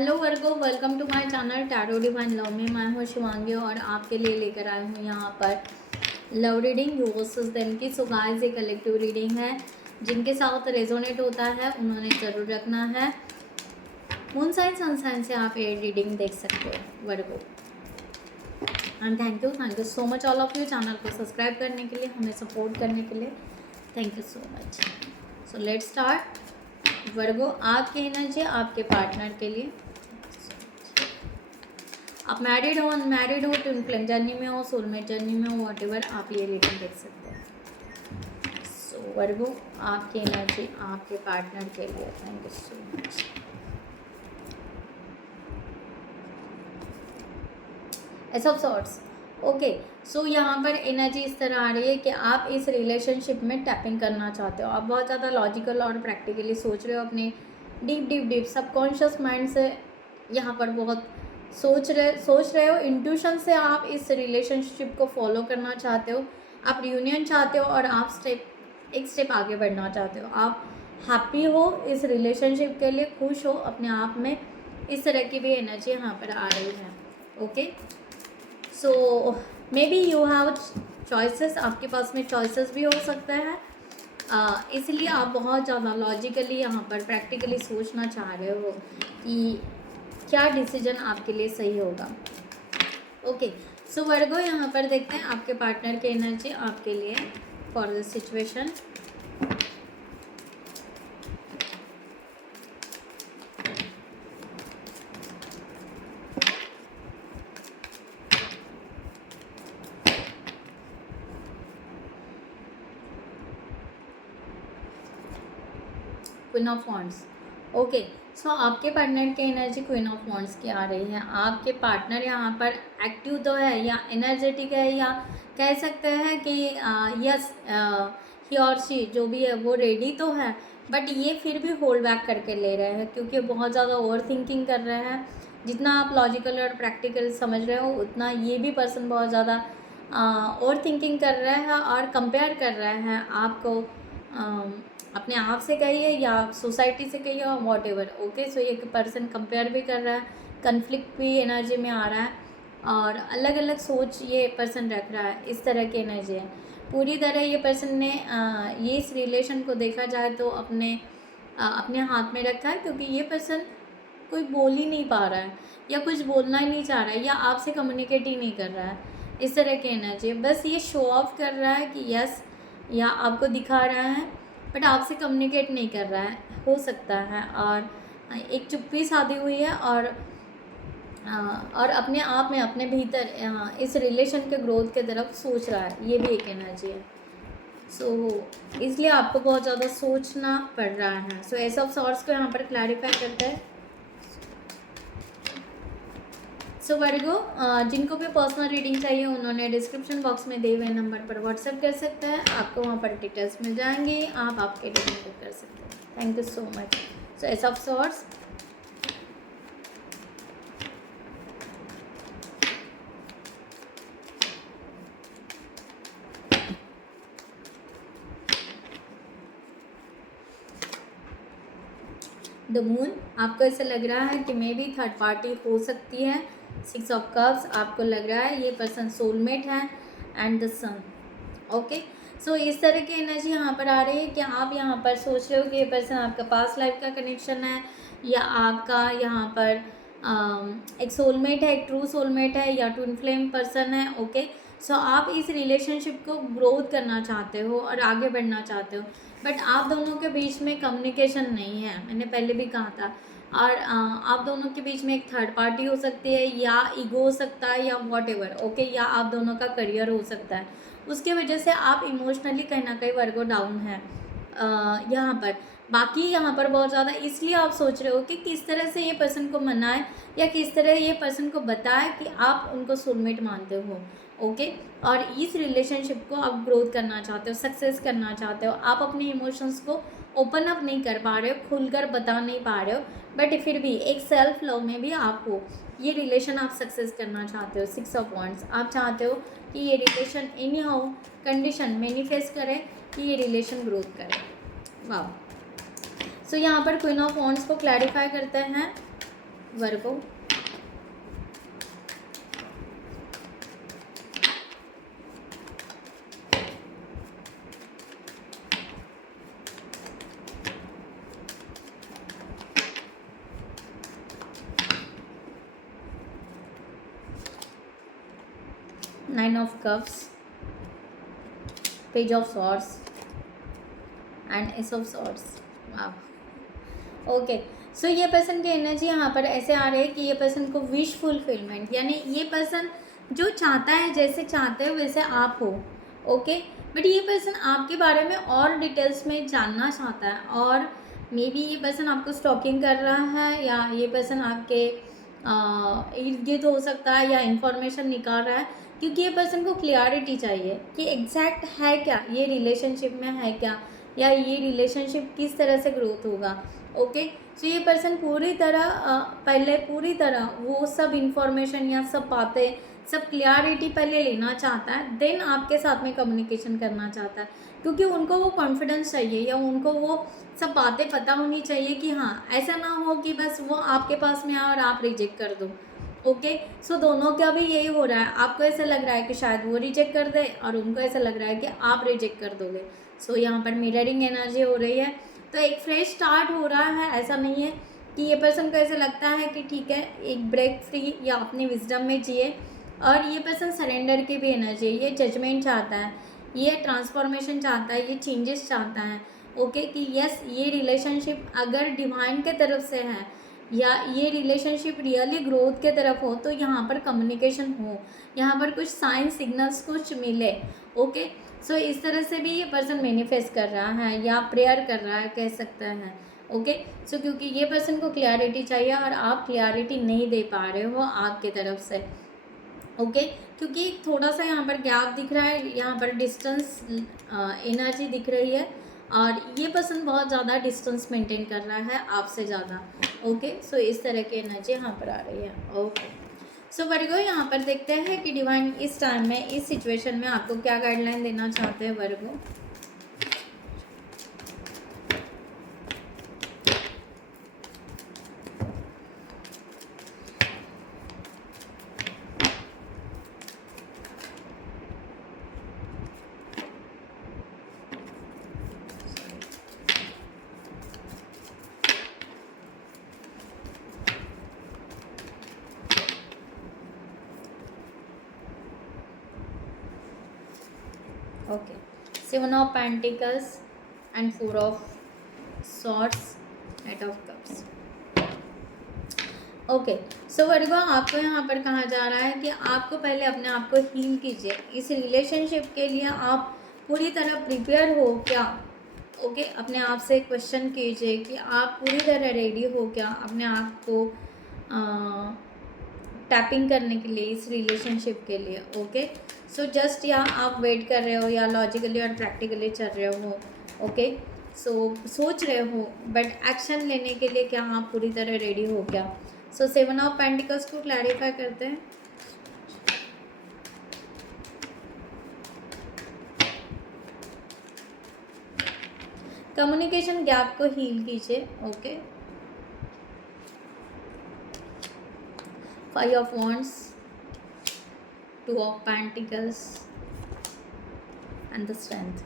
Hello Virgo, welcome to my channel tarot divine love में। मैं हूँ शिवांगी और आपके लिए लेकर आई हूँ यहाँ पर love reading you versus them की। सो गाइस, ये कलेक्टिव रीडिंग है। जिनके साथ रेजोनेट होता है उन्होंने ज़रूर रखना है। मून साइन सन साइन से आप ये रीडिंग देख सकते हो Virgo. And thank you so much all of you channel को सब्सक्राइब करने के लिए, हमें सपोर्ट करने के लिए। Thank you so much. So let's start. Virgo, आपकी एनर्जी आपके पार्टनर के लिए। आप मैरिड हो, अनमैरिड हो, ट्विन फ्लेम जर्नी में हो, सोलमेट जर्नी में हो, व्हाटएवर, आप ये रीडिंग देख सकते हैं। सो वर्गो, आपकी एनर्जी आपके पार्टनर के लिए। Thank you so much. Ace of swords. Okay, so यहाँ पर एनर्जी इस तरह आ रही है कि आप इस रिलेशनशिप में टैपिंग करना चाहते हो। आप बहुत ज़्यादा लॉजिकल और प्रैक्टिकली सोच रहे हो, अपने डीप सबकॉन्शियस माइंड से यहाँ पर बहुत सोच रहे हो। इंट्यूशन से आप इस रिलेशनशिप को फॉलो करना चाहते हो। आप रियूनियन चाहते हो और आप एक स्टेप आगे बढ़ना चाहते हो। आप हैप्पी हो इस रिलेशनशिप के लिए, खुश हो अपने आप में। इस तरह की भी एनर्जी यहाँ पर आ रही है। Okay, so may be you have choices. आपके पास में चॉइसेस भी हो सकते हैं, इसलिए आप बहुत ज़्यादा लॉजिकली यहाँ पर प्रैक्टिकली सोचना चाह रहे हो कि क्या डिसीजन आपके लिए सही होगा। ओके, सो वर्गो, यहाँ पर देखते हैं आपके पार्टनर की एनर्जी आपके लिए for this situation. Queen of wands. Okay, so आपके पार्टनर की एनर्जी क्वीन ऑफ वॉन्ड्स की आ रही है। आपके पार्टनर यहाँ पर एक्टिव तो है या एनर्जेटिक है, या कह सकते हैं कि यस ही और शी जो भी है वो रेडी तो है, बट ये फिर भी होल्ड बैक करके ले रहे हैं क्योंकि बहुत ज़्यादा ओवर थिंकिंग कर रहे हैं। जितना आप लॉजिकल और प्रैक्टिकल समझ रहे हो उतना ये भी पर्सन बहुत ज़्यादा ओवर थिंकिंग कर रहे हैं और कंपेयर कर रहे हैं आपको अपने आप से कहिए या सोसाइटी से कहिए और वॉट एवर। ओके, सो एक पर्सन कंपेयर भी कर रहा है, कन्फ्लिक्ट भी एनर्जी में आ रहा है और अलग अलग सोच ये पर्सन रख रहा है। इस तरह की एनर्जी है। पूरी तरह ये पर्सन ने ये इस रिलेशन को देखा जाए तो अपने हाथ में रखा है, क्योंकि ये पर्सन कोई बोल ही नहीं पा रहा है या कुछ बोलना ही नहीं चाह रहा है या आपसे कम्युनिकेट ही नहीं कर रहा है। इस तरह की एनर्जी है। बस ये शो ऑफ कर रहा है कि यस, या आपको दिखा रहा है, बट आपसे कम्युनिकेट नहीं कर रहा है, हो सकता है। और एक चुप्पी साधी हुई है और अपने आप में, अपने भीतर इस रिलेशन के ग्रोथ के तरफ सोच रहा है। ये भी एक एनर्जी है। सो इसलिए आपको बहुत ज़्यादा सोचना पड़ रहा है। सो एस ऑफ सॉर्ट्स को यहाँ पर क्लैरिफाई करते हैं। सो वर्गो, जिनको भी पर्सनल रीडिंग चाहिए उन्होंने डिस्क्रिप्शन बॉक्स में दिए हुए नंबर पर व्हाट्सएप कर सकते हैं। आपको वहाँ पर डिटेल्स मिल जाएंगी, आप आपके रीडिंग बुक कर सकते हैं। Thank you so much. So ace of swords. The moon, आपको ऐसा लग रहा है कि मे बी थर्ड पार्टी हो सकती है। सिक्स ऑफ कप्स, आपको लग रहा है ये पर्सन सोलमेट है। And the sun. Okay, so इस तरह की एनर्जी यहाँ पर आ रही है कि आप यहाँ पर सोच रहे हो कि ये पर्सन आपका पास्ट लाइफ का कनेक्शन है या आपका यहाँ पर एक सोलमेट है, एक ट्रू सोलमेट है या ट्विन फ्लेम पर्सन है। ओके, सो आप इस रिलेशनशिप को ग्रोथ करना चाहते हो और आगे बढ़ना चाहते हो, बट आप दोनों के बीच में कम्युनिकेशन नहीं है। मैंने पहले भी कहा था। और आप दोनों के बीच में एक थर्ड पार्टी हो सकती है या ईगो हो सकता है या वॉट एवर। ओके, या आप दोनों का करियर हो सकता है। उसके वजह से आप इमोशनली कहीं ना कहीं वर्गो डाउन है यहाँ पर। बाकी यहाँ पर बहुत ज़्यादा इसलिए आप सोच रहे हो कि किस तरह से ये पर्सन को मनाएं या किस तरह ये पर्सन को बताएं कि आप उनको सोलमेट मानते हो। ओके, और इस रिलेशनशिप को आप ग्रोथ करना चाहते हो, सक्सेस करना चाहते हो। आप अपने इमोशंस को ओपन अप नहीं कर पा रहे हो, खुलकर बता नहीं पा रहे हो, बट फिर भी एक सेल्फ लव में भी आप हो। ये रिलेशन आप सक्सेस करना चाहते हो। सिक्स ऑफ वॉन्ड्स, आप चाहते हो कि ये relation any how condition manifest करे कि ये रिलेशन ग्रोथ करे। वाह। सो यहाँ पर क्वीन ऑफ वॉन्ड्स को क्लैरिफाई करते हैं। Virgo. Nine of cups, page of swords and ace of swords. वाह, ओके। सो ये पर्सन की एनर्जी यहाँ पर ऐसे आ रही है कि ये पर्सन को विश फुलफिलमेंट, यानी ये पर्सन जो चाहता है, जैसे चाहते हो वैसे आप हो, ओके। बट ये पर्सन आपके बारे में और डिटेल्स में जानना चाहता है, और मे बी ये पर्सन आपको स्टॉकिंग कर रहा है, या ये पर्सन आपके इर्द गिर्द हो सकता है, या इंफॉर्मेशन निकाल रहा है, क्योंकि ये पर्सन को क्लियरिटी चाहिए कि एग्जैक्ट है क्या, ये रिलेशनशिप में है क्या, या ये रिलेशनशिप किस तरह से ग्रोथ होगा, ओके। सो ये पर्सन पूरी तरह पहले पूरी तरह वो सब इंफॉर्मेशन या सब बातें, सब क्लियरिटी पहले लेना चाहता है, देन आपके साथ में कम्युनिकेशन करना चाहता है, क्योंकि उनको वो कॉन्फिडेंस चाहिए, या उनको वो सब बातें पता होनी चाहिए कि हाँ, ऐसा ना हो कि बस वो आपके पास में आए और आप रिजेक्ट कर दो, ओके। सो दोनों का भी यही हो रहा है, आपको ऐसा लग रहा है कि शायद वो रिजेक्ट कर दे, और उनको ऐसा लग रहा है कि आप रिजेक्ट कर दोगे। सो यहाँ पर मिररिंग एनर्जी हो रही है, तो एक फ्रेश स्टार्ट हो रहा है। ऐसा नहीं है कि ये पर्सन को ऐसा लगता है कि ठीक है, एक ब्रेक फ्री या अपनी विजडम में जिए, और ये पर्सन सरेंडर की भी एनर्जी है, ये जजमेंट चाहता है, ये ट्रांसफॉर्मेशन चाहता है, ये चेंजेस चाहता है, ओके। कि यस, ये रिलेशनशिप अगर डिवाइन के तरफ से है, या ये रिलेशनशिप रियली ग्रोथ के तरफ हो, तो यहाँ पर कम्युनिकेशन हो, यहाँ पर कुछ साइन सिग्नल्स कुछ मिले, ओके। सो इस तरह से भी ये पर्सन मैनिफेस्ट कर रहा है, या प्रेयर कर रहा है, कह सकते हैं, ओके। सो क्योंकि ये पर्सन को क्लैरिटी चाहिए, और आप क्लैरिटी नहीं दे पा रहे हो आपके तरफ से, ओके। क्योंकि थोड़ा सा यहाँ पर गैप दिख रहा है, यहाँ पर डिस्टेंस एनर्जी दिख रही है, और ये पर्सन बहुत ज़्यादा डिस्टेंस मेंटेन कर रहा है आपसे ज़्यादा, ओके। सो इस तरह की एनर्जी यहाँ पर आ रही है, ओके। सो वर्गो, यहाँ पर देखते हैं कि डिवाइन इस टाइम में, इस सिचुएशन में आपको क्या गाइडलाइन देना चाहते हैं Virgo. Okay, 7 of pentacles and 4 of swords, 8 of cups, okay. So Virgo, आपको यहाँ पर कहा जा रहा है कि आपको पहले अपने आप को हील कीजिए, इस रिलेशनशिप के लिए आप पूरी तरह प्रिपेयर हो क्या, ओके। अपने आप से क्वेश्चन कीजिए कि आप पूरी तरह रेडी हो क्या अपने आप को टैपिंग करने के लिए, इस रिलेशनशिप के लिए, ओके। सो जस्ट, या आप वेट कर रहे हो, या लॉजिकली और प्रैक्टिकली चल रहे हो, ओके। सो सोच रहे हो, बट एक्शन लेने के लिए क्या आप पूरी तरह रेडी हो क्या। सो 7 ऑफ पेंटिकल्स को क्लैरिफाई करते हैं। कम्युनिकेशन गैप को हील कीजिए, okay. 5 of wands, 2 of pentacles and the strength,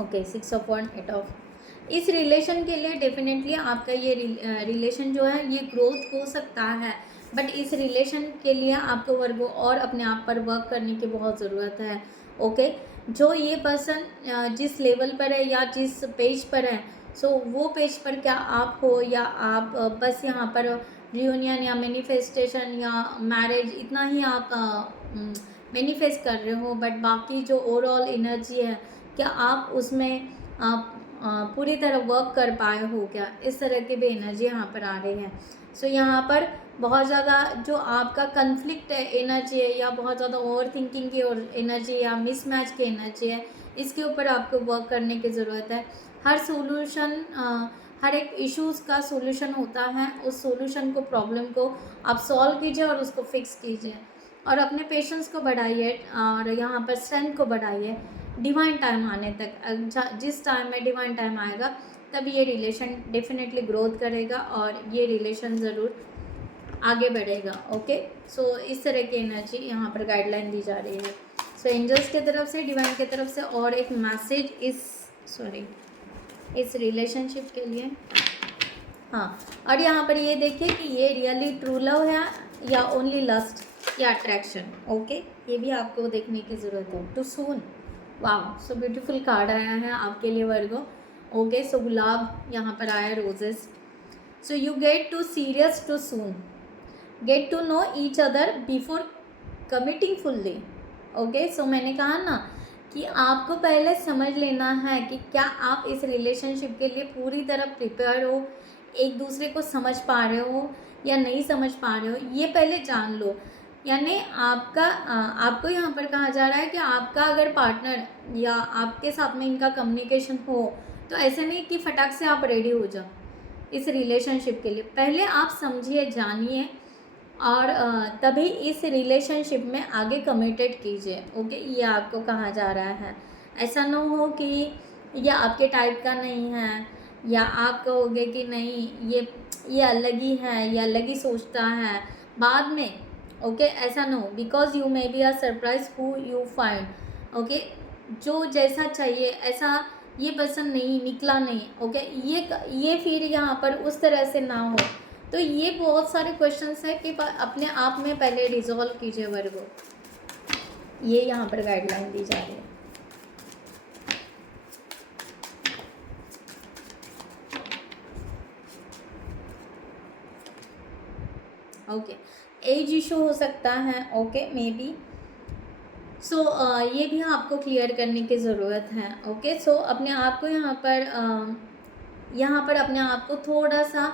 okay. 6 of wand, 8 of. इस रिलेशन के लिए डेफिनेटली आपका ये रिलेशन जो है ये ग्रोथ हो सकता है, बट इस रिलेशन के लिए आपको वर्गो और अपने आप पर वर्क करने की बहुत ज़रूरत है, ओके। जो ये पर्सन जिस लेवल पर है या जिस पेज पर है, सो वो पेज पर क्या आप हो, या आप बस यहाँ पर रियूनियन या मैनिफेस्टेशन या मैरिज इतना ही आप मैनिफेस्ट कर रहे हो, बट बाकी जो ओवरऑल एनर्जी है क्या आप उसमें आप पूरी तरह वर्क कर पाए हो क्या, इस तरह की भी एनर्जी यहाँ पर आ रही है। सो यहाँ पर बहुत ज़्यादा जो आपका कन्फ्लिक्ट है एनर्जी है, या बहुत ज़्यादा ओवर थिंकिंग की और एनर्जी या मिसमैच की एनर्जी है, इसके ऊपर आपको वर्क करने की ज़रूरत है। हर सोल्यूशन, हर एक इश्यूज़ का सोल्यूशन होता है, उस सोल्यूशन को, प्रॉब्लम को आप सॉल्व कीजिए और उसको फिक्स कीजिए, और अपने पेशेंस को बढ़ाइए, और यहाँ पर स्ट्रेंथ को बढ़ाइए डिवाइन टाइम आने तक। जिस टाइम में डिवाइन टाइम आएगा तब ये रिलेशन डेफिनेटली ग्रोथ करेगा, और ये रिलेशन ज़रूर आगे बढ़ेगा। ओके, सो इस तरह की एनर्जी यहाँ पर गाइडलाइन दी जा रही है। सो एंजल्स की तरफ से, डिवाइन की तरफ से और एक मैसेज इस रिलेशनशिप के लिए। हाँ, और यहाँ पर ये देखिए कि ये रियली ट्रू लव है या ओनली लस्ट या अट्रैक्शन। ओके, ये भी आपको देखने की ज़रूरत है। टू सून, वाह, सो ब्यूटीफुल कार्ड आया है आपके लिए वर्गो। ओके, सो गुलाब यहाँ पर आया, roses. So you get too serious too soon, get to know each other before committing fully. Okay, so मैंने कहा ना कि आपको पहले समझ लेना है कि क्या आप इस रिलेशनशिप के लिए पूरी तरह प्रिपेयर हो, एक दूसरे को समझ पा रहे हो या नहीं समझ पा रहे हो, ये पहले जान लो। यानी आपको यहाँ पर कहा जा रहा है कि आपका अगर पार्टनर या आपके साथ में इनका कम्युनिकेशन हो तो ऐसे नहीं कि फटाक से आप रेडी हो जाओ इस रिलेशनशिप के लिए। पहले आप समझिए, जानिए और तभी इस रिलेशनशिप में आगे कमिटेड कीजिए। ओके, ये आपको कहा जा रहा है। ऐसा ना हो कि ये आपके टाइप का नहीं है या आप कहोगे कि नहीं ये अलग ही है, ये अलग ही सोचता है बाद में। ओके, ऐसा ना हो, because you may be a surprise who you find. Okay, जो जैसा चाहिए ऐसा ये पसंद नहीं निकला नहीं। ओके, ये फिर यहाँ पर उस तरह से ना हो। तो ये बहुत सारे क्वेश्चंस है कि अपने आप में पहले रिजॉल्व कीजिए वर्गो, ये यहाँ पर गाइडलाइन दी जा रही है। ओके, एज इशू हो सकता है। ओके, मे बी सो ये भी आपको क्लियर करने की ज़रूरत है। ओके, सो अपने आप को यहाँ पर अपने आप को थोड़ा सा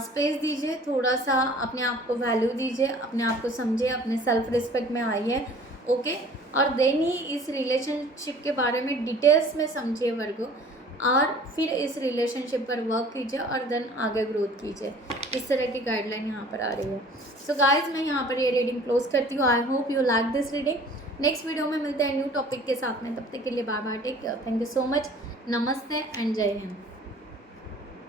स्पेस दीजिए, थोड़ा सा अपने आप को वैल्यू दीजिए, अपने आप को समझिए, अपने सेल्फ रिस्पेक्ट में आइए। ओके, और देन ही इस रिलेशनशिप के बारे में डिटेल्स में समझिए वर्गो, और फिर इस रिलेशनशिप पर वर्क कीजिए और देन आगे ग्रोथ कीजिए। इस तरह की गाइडलाइन यहाँ पर आ रही है। सो गाइज, मैं यहाँ पर ये रीडिंग क्लोज करती हूँ। I hope you like this reading. Next video में मिलते हैं न्यू टॉपिक के साथ में, तब तक के लिए bye bye, take care, thank you so much, नमस्ते एंड जय हिंद।